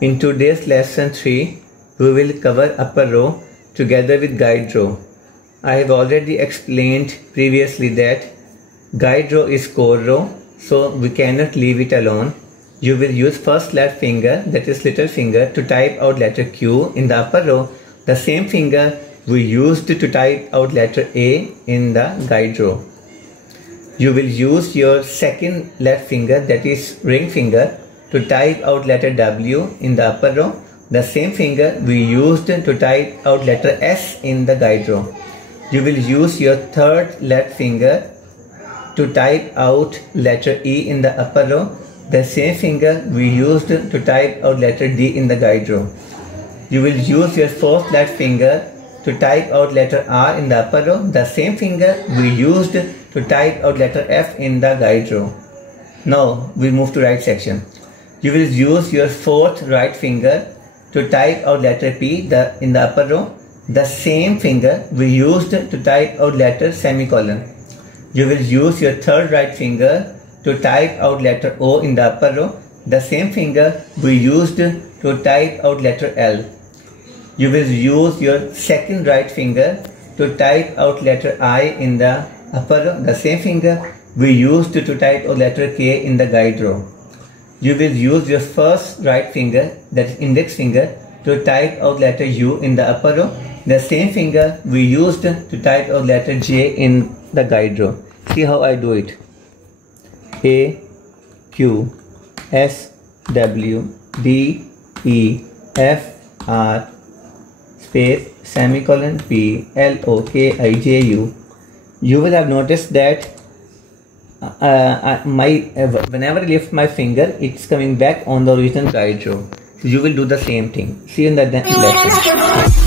In today's lesson 3, we will cover upper row together with guide row. I have already explained previously that guide row is core row, so we cannot leave it alone. You will use first left finger, that is little finger, to type out letter Q in the upper row. The same finger we used to type out letter A in the guide row. You will use your second left finger, that is ring finger, to type out letter W in the upper row. The same finger we used to type out letter S in the guide row. You will use your third left finger to type out letter E in the upper row. The same finger we used to type out letter D in the guide row. You will use your fourth left finger to type out letter R in the upper row. The same finger we used to type out letter F in the guide row. Now we move to right section. You will use your fourth right finger to type out letter P in the upper row. The same finger we used to type out letter semicolon. You will use your third right finger to type out letter O in the upper row. The same finger we used to type out letter L. You will use your second right finger to type out letter I in the upper row. The same finger we used to type out letter K in the guide row. You will use your first right finger, that is index finger, to type out letter U in the upper row. The same finger we used to type out letter J in the guide row. See how I do it. A, Q, S, W, D, E, F, R, space, semicolon, P, L, O, K, I, J, U. You will have noticed that whenever I lift my finger, it's coming back on the original guide row. So you will do the same thing. See you in the next lesson.